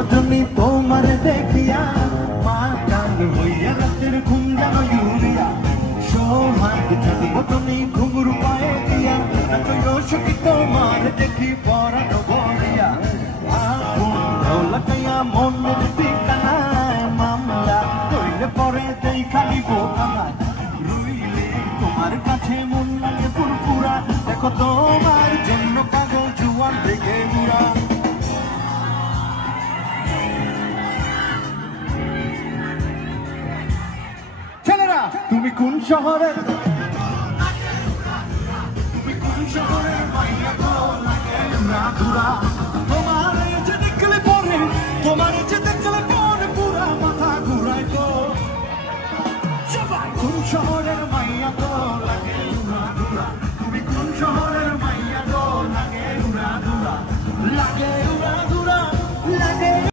সজনী তোমার দেখিয়া মাতাল হইয়া রাতের ঘুম যেন ইউরিয়া সোহাগ যদি মতনি ঘুমরু পায়ে দিয়া সখী তোমার দেখি পরানো বলিয়া লাগাইয়া মনের ঠিকানায় মামলা কইলে পরে দেই খালি বোকামায় রইলে তোমার কাছে মন লাগে ফুরফুরা দেখো তোমার জন্য কাগজ জুয়ান থেকে উড়া ছেলেরা তুমি কোন শহরের তুমি কোন শহরের মাইয়া গো লাগে রাধুরা